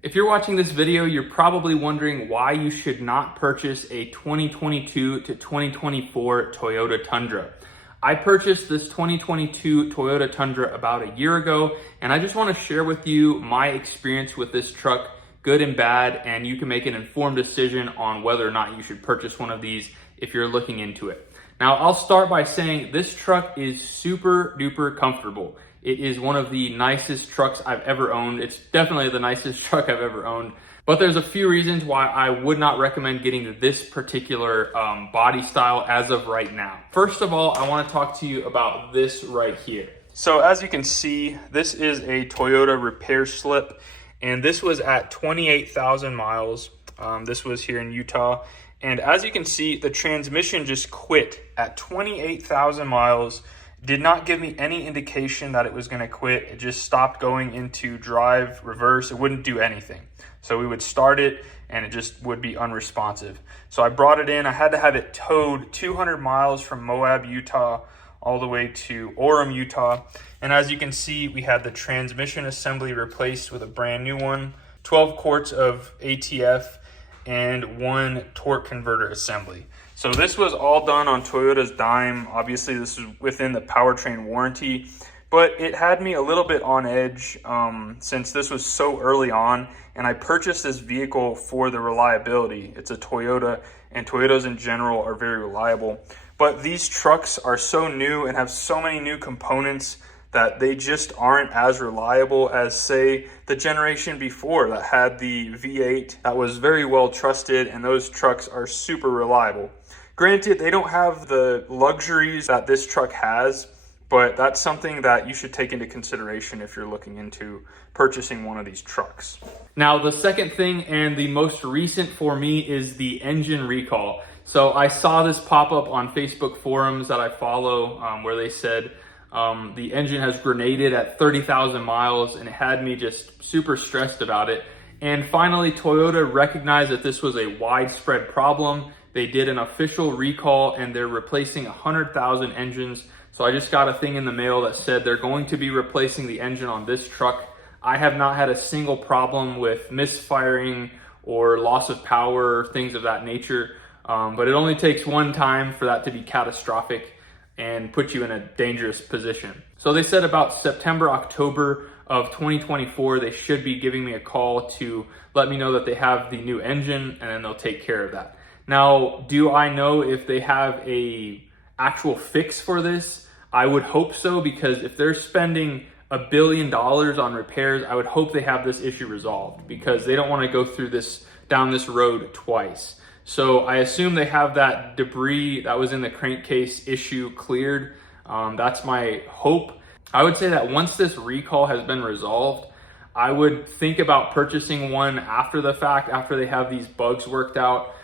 If you're watching this video, you're probably wondering why you should not purchase a 2022 to 2024 Toyota Tundra. I purchased this 2022 Toyota Tundra about a year ago, and I just want to share with you my experience with this truck, good and bad, and you can make an informed decision on whether or not you should purchase one of these if you're looking into it. Now, I'll start by saying this truck is super duper comfortable. It is one of the nicest trucks I've ever owned. It's definitely the nicest truck I've ever owned. But there's a few reasons why I would not recommend getting this particular body style as of right now. First of all, I want to talk to you about this right here. So as you can see, this is a Toyota repair slip, and this was at 28,000 miles. This was here in Utah. And as you can see, the transmission just quit at 28,000 miles. Did not give me any indication that it was going to quit. It just stopped going into drive, reverse. It wouldn't do anything. So we would start it and it just would be unresponsive. So I brought it in. I had to have it towed 200 miles from Moab, Utah, all the way to Orem, Utah. And as you can see, we had the transmission assembly replaced with a brand new one, 12 quarts of ATF, and one torque converter assembly. So this was all done on Toyota's dime. Obviously, this is within the powertrain warranty, but it had me a little bit on edge since this was so early on, and I purchased this vehicle for the reliability. It's a Toyota, and Toyotas in general are very reliable. But these trucks are so new and have so many new components that they just aren't as reliable as, say, the generation before that had the V8 that was very well trusted, and those trucks are super reliable. Granted, they don't have the luxuries that this truck has, but that's something that you should take into consideration if you're looking into purchasing one of these trucks. Now, the second thing and the most recent for me is the engine recall. So I saw this pop up on Facebook forums that I follow where they said the engine has grenaded at 30,000 miles, and it had me just super stressed about it. And finally, Toyota recognized that this was a widespread problem. They did an official recall and they're replacing 100,000 engines. So I just got a thing in the mail that said they're going to be replacing the engine on this truck. I have not had a single problem with misfiring or loss of power or things of that nature. But it only takes one time for that to be catastrophic and put you in a dangerous position. So they said about September, October of 2024, they should be giving me a call to let me know that they have the new engine, and then they'll take care of that. Now, do I know if they have a actual fix for this? I would hope so, because if they're spending $1 billion on repairs, I would hope they have this issue resolved, because they don't want to go through this down this road twice. So I assume they have that debris that was in the crankcase issue cleared. That's my hope. I would say that once this recall has been resolved, I would think about purchasing one after the fact, after they have these bugs worked out.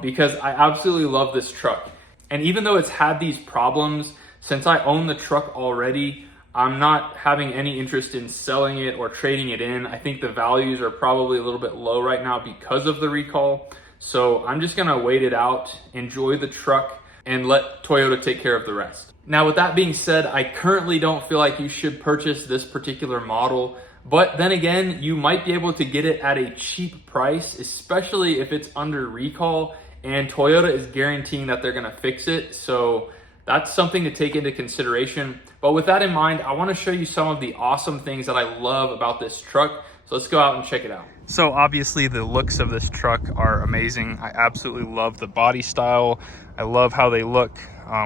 Because I absolutely love this truck. And even though it's had these problems, since I own the truck already, I'm not having any interest in selling it or trading it in. I think the values are probably a little bit low right now because of the recall. So I'm just gonna wait it out, enjoy the truck, and let Toyota take care of the rest. Now, with that being said, I currently don't feel like you should purchase this particular model. But then again, you might be able to get it at a cheap price, especially if it's under recall, and Toyota is guaranteeing that they're gonna fix it. So that's something to take into consideration. But with that in mind, I wanna show you some of the awesome things that I love about this truck. So let's go out and check it out. So obviously the looks of this truck are amazing. I absolutely love the body style. I love how they look.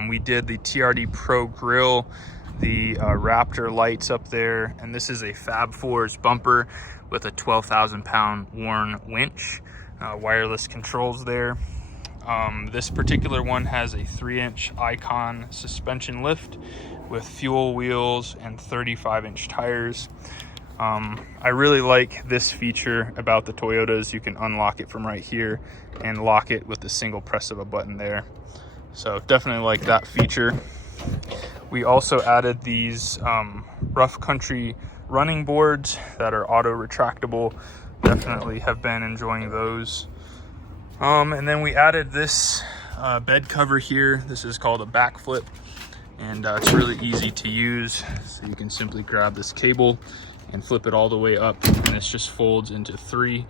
We did the TRD Pro grille, the Raptor lights up there, and this is a Fab Fours bumper with a 12,000 pound Warn winch, wireless controls there. This particular one has a 3-inch Icon suspension lift with fuel wheels and 35-inch tires. I really like this feature about the Toyotas. You can unlock it from right here and lock it with the single press of a button there. So definitely like that feature. We also added these rough country running boards that are auto retractable. Definitely have been enjoying those. And then we added this bed cover here. This is called a backflip, and it's really easy to use. So you can simply grab this cable and flip it all the way up, and this just folds into 3,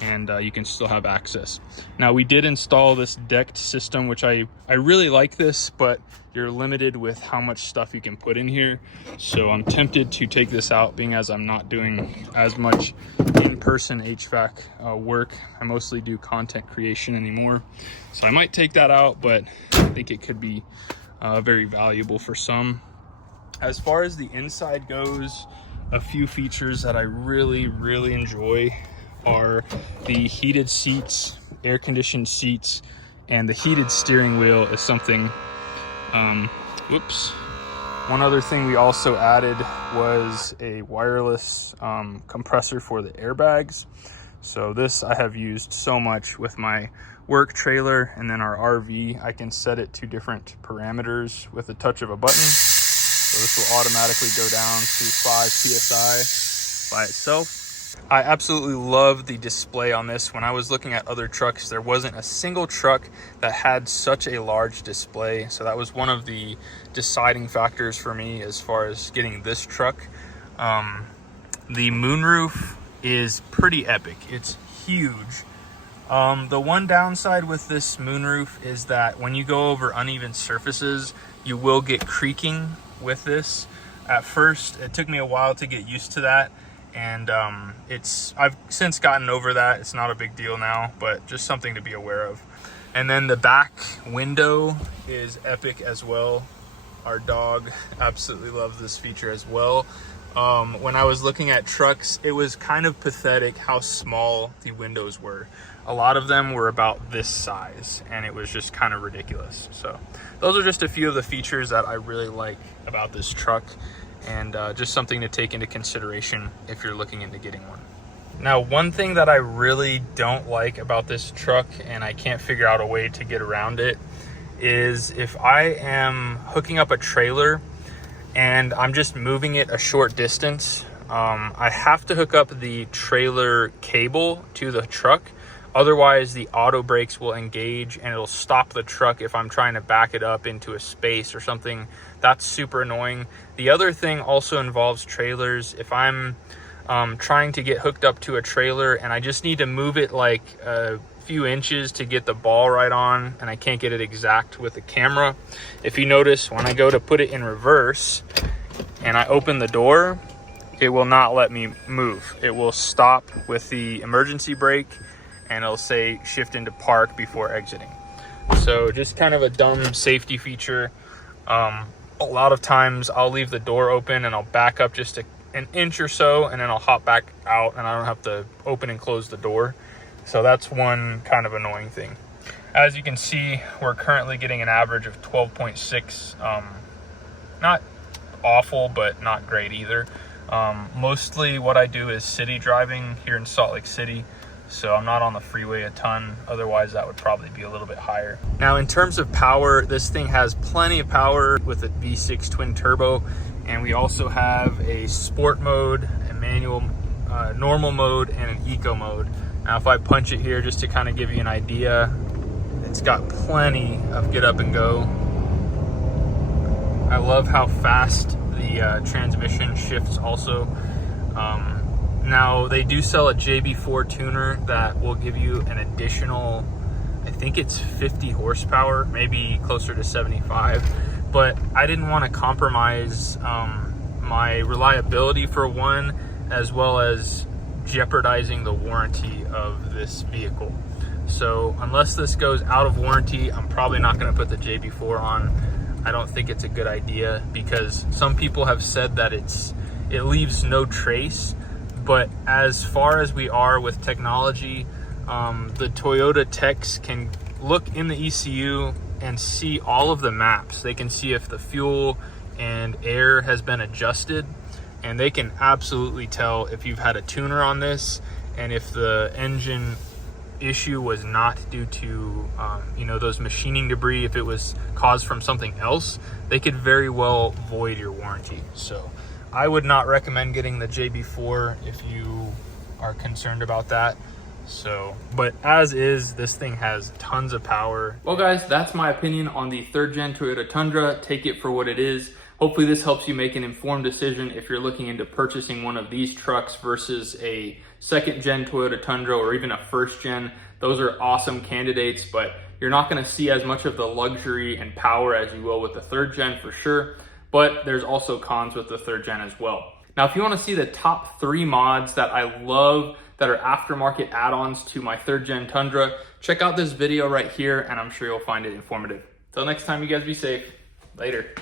and you can still have access. Now, we did install this decked system, which I really like this, but you're limited with how much stuff you can put in here. So I'm tempted to take this out, being as I'm not doing as much in-person HVAC work. I mostly do content creation anymore. So I might take that out, but I think it could be very valuable for some. As far as the inside goes, a few features that I really enjoy are the heated seats, air conditioned seats, and the heated steering wheel is something. One other thing we also added was a wireless compressor for the airbags. So this I have used so much with my work trailer, and then our RV. I can set it to different parameters with a touch of a button. So this will automatically go down to 5 PSI by itself. I absolutely love the display on this. When I was looking at other trucks, there wasn't a single truck that had such a large display. So that was one of the deciding factors for me as far as getting this truck. The moonroof is pretty epic. It's huge. The one downside with this moonroof is that when you go over uneven surfaces, you will get creaking with this. At first, it took me a while to get used to that. And I've since gotten over that. It's not a big deal now, but just something to be aware of. And then the back window is epic as well. Our dog absolutely loves this feature as well. When I was looking at trucks, it was kind of pathetic how small the windows were. A lot of them were about this size, and it was just kind of ridiculous. So those are just a few of the features that I really like about this truck, and just something to take into consideration if you're looking into getting one. Now, one thing that I really don't like about this truck, and I can't figure out a way to get around it, is if I am hooking up a trailer and I'm just moving it a short distance, I have to hook up the trailer cable to the truck. Otherwise, the auto brakes will engage and it'll stop the truck if I'm trying to back it up into a space or something. That's super annoying. The other thing also involves trailers. If I'm trying to get hooked up to a trailer and I just need to move it like a few inches to get the ball right on, and I can't get it exact with the camera. If you notice, when I go to put it in reverse and I open the door, it will not let me move. It will stop with the emergency brake and it'll say shift into park before exiting. So just kind of a dumb safety feature. A lot of times I'll leave the door open and I'll back up just an inch or so, and then I'll hop back out and I don't have to open and close the door. So that's one kind of annoying thing. As you can see, we're currently getting an average of 12.6. Not awful, but not great either. Mostly what I do is city driving here in Salt Lake City, so I'm not on the freeway a ton. Otherwise, that would probably be a little bit higher. Now, in terms of power, this thing has plenty of power with a V6 twin turbo, and we also have a sport mode, a manual, normal mode, and an eco mode. Now, if I punch it here just to kind of give you an idea, it's got plenty of get up and go. I love how fast the transmission shifts also. Now, they do sell a JB4 tuner that will give you an additional, I think it's 50 horsepower, maybe closer to 75. But I didn't want to compromise my reliability for one, as well as jeopardizing the warranty of this vehicle. So unless this goes out of warranty, I'm probably not going to put the JB4 on. I don't think it's a good idea, because some people have said that it leaves no trace. But as far as we are with technology, the Toyota techs can look in the ECU and see all of the maps. They can see if the fuel and air has been adjusted, and they can absolutely tell if you've had a tuner on this, and if the engine issue was not due to those machining debris. If it was caused from something else, they could very well void your warranty. So I would not recommend getting the JB4 if you are concerned about that. So, but as is, this thing has tons of power. Well guys, that's my opinion on the 3rd gen Toyota Tundra. Take it for what it is. Hopefully this helps you make an informed decision if you're looking into purchasing one of these trucks versus a second gen Toyota Tundra or even a first gen. Those are awesome candidates, but you're not gonna see as much of the luxury and power as you will with the third gen for sure, but there's also cons with the third gen as well. Now, if you wanna see the top 3 mods that I love that are aftermarket add-ons to my third gen Tundra, check out this video right here and I'm sure you'll find it informative. Till next time, you guys be safe. Later.